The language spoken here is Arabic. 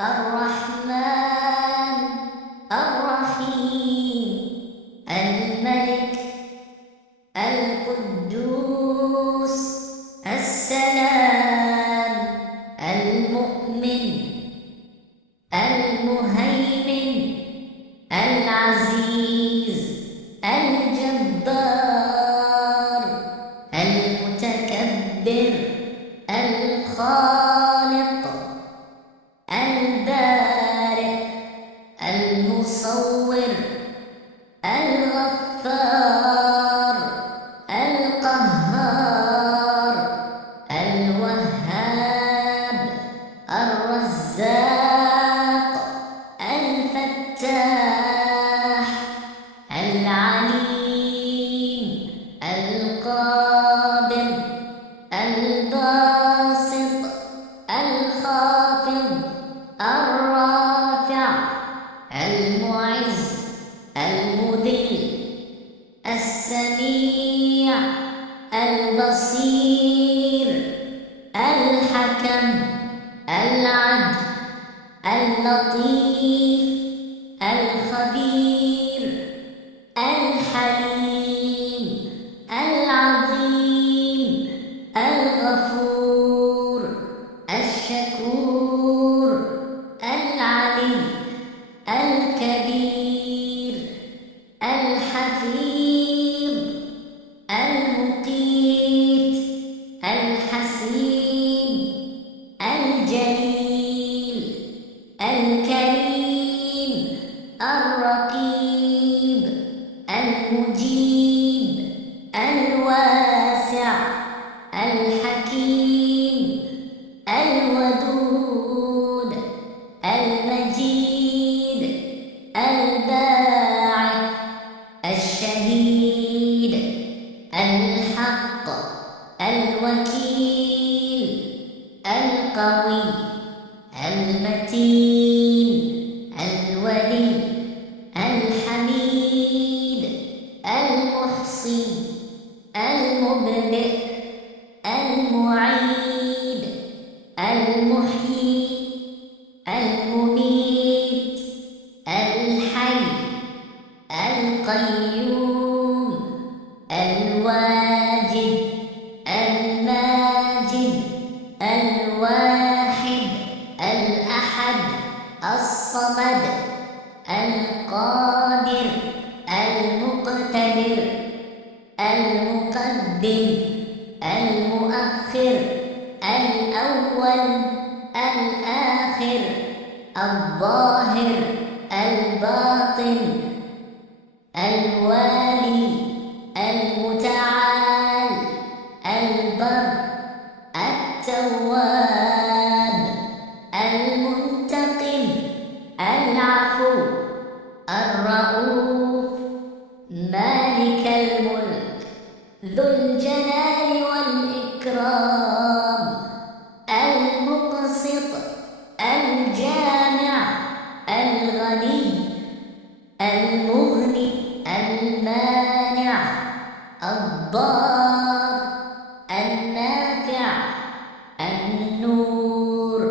الرحمن الرحيم الملك القدوس السلام المؤمن المهيمن العزيز الجبار المتكبر الخالق البارئ المصور الغفار القهار الوهاب الرزاق الفتاح العليم القابض الباسط الخافض الرافع المعز المذل السميع البصير الحكم العدل اللطيف الخبير الحليم العظيم الغفور الشكور العلي الكبير الحفيظ المقيت الحسيب الجليل الكريم الرقيب المجيب الواسع الحكيم الودود المجيد الباعث الشهيد الحق الوكيل القوي المتين الولي الحميد المحصي المبدئ المعيد المحيي المميت الحي القيوم الواجد الماجد الواحد الأحد الصمد القادر المقتدر المقدم المؤخر الأول الآخر الظاهر الباطن الوالي المتعال البر التواب المنتقم العفو الرؤوف مالك الملك ذو الجلال والإكرام المقسط الجامع الغني المغني المانع الضار النافع النور